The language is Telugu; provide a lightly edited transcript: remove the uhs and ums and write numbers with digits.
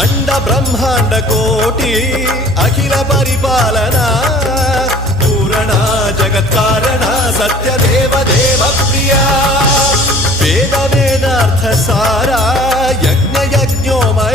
అండ బ్రహ్మాండ కోటి అఖిల పరిపాలన పూరణ జగత్కారణ సత్యదేవ దేవ ప్రియ వేద వేదార్థ సారా యజ్ఞ యజ్ఞోమయ